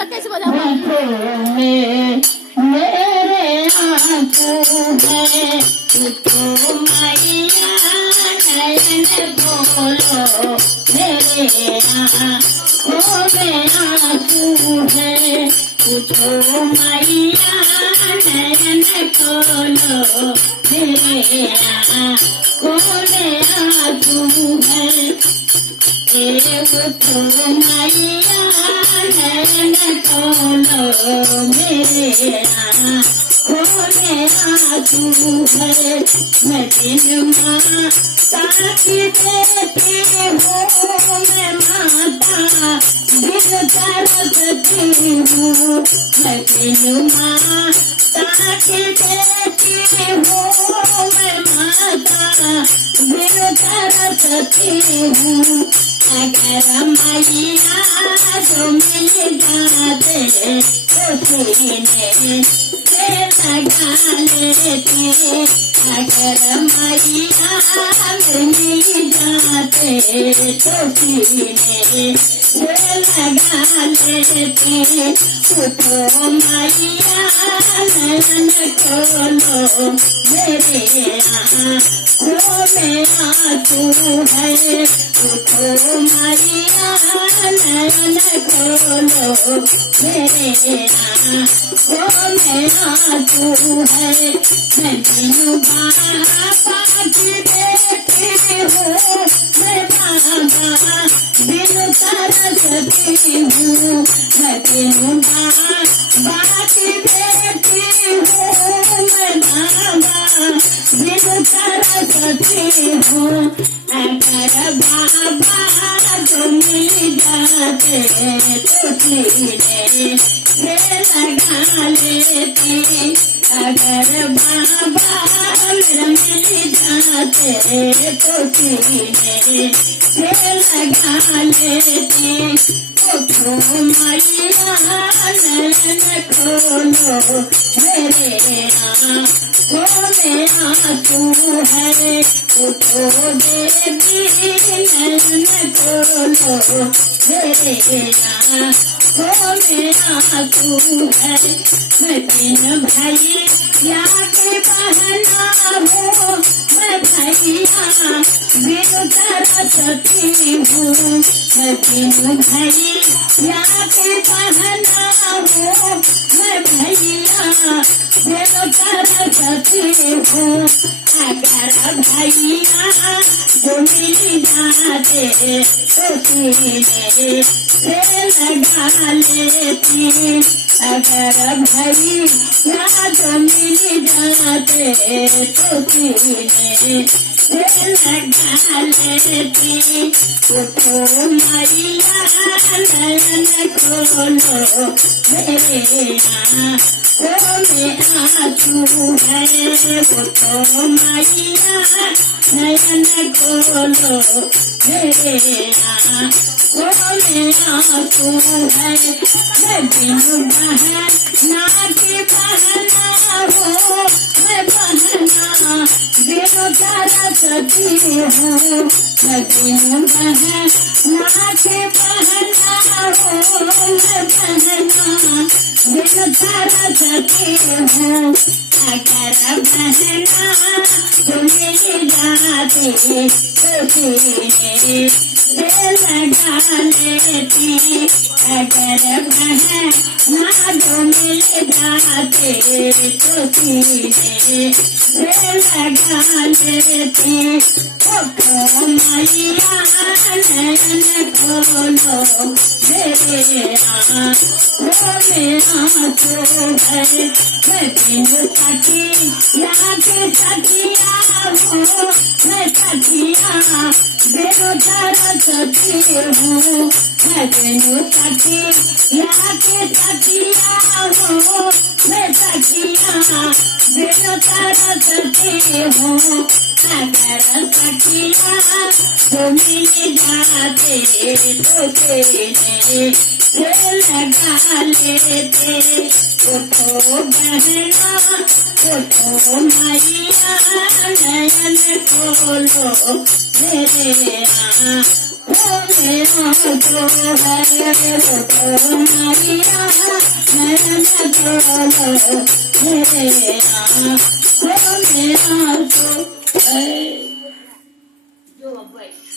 ढोलक कैसे बजाऊं? मेरे आंसू है तो मैया नयन बोलो मेरे आंखों में आंसू है तो मैया नयन खोलो मेरे आंखों में आंसू है तो मैया नयन खोलो मेरे आंखों में आंसू है मैं दिन माता की बेटी हूँ मैं माता दिन तरसती हूँ मैं दिन माता की बेटी हूँ मैं माता दिन तरसती हूँ अगर मैया तो मिल जाते तो सीने से लगा लेती अगर मैया मिल जाते तो सीने से लगा लेती तो मैया नयन खोलो मेरे आँखों में आंसू है तो मैया नयन खोलो मेरे आँखों में आंसू है मैं बिनु बाबा की बेटी हूँ मैं बाबा बिनु तरसती हूँ मैं बिनु बाबा की बेटी हूँ मैं बाबा बिनु तरसती हूँ अगर बाबा तो मिल जाते तो सीने से लगा लेती अगर बाबा मेरा मिल जाते तो सीने से लगा लेती तो मैया नयन खोलो मेरे आँखों में आंसू है तो देवी नयन खोलो मेरे आँखों में आंसू है मैं तीन भैया की बहना हूँ मैं भैया बिनु तरसती हूँ मैं तीन भैया की बहना हूँ मैं भैया बिनु तरसती हूँ अगर भैया जो मिल जाते तो सीने से लगा लेती अगर भैया जो मिल जाते तो सीने से लगा लेती तो मैया नयन खोलो मेरे आँखों में आंसू है तो मैया नयन खोलो मेरे आँखों में आंसू है मैं बिनु बहना की बहना हूँ मैं बहना बिनु तरसती हूँ मैं बिनु बहना की बहना हूँ मैं बहना बिनु तरसती हूँ अगर बहना तो मिल जाते तो सीने से लगा लेती अगर बहना जो मिल जाते तो सीने से लगा लेती तो मैया नयन खोलो मेरे आँखों में आंसू है मैं बिनु सखिया के सखिया हूँ मैं सखिया बिनु तरसती हूँ मैं बिनु सखिया के सखिया हूँ मैं सखिया बिनु तरसती हूँ अगर सखिया तो मिल जाते तो सीने से लगा लेते तो बहना तो मैया नयन खोलो मेरे જો ભાઈ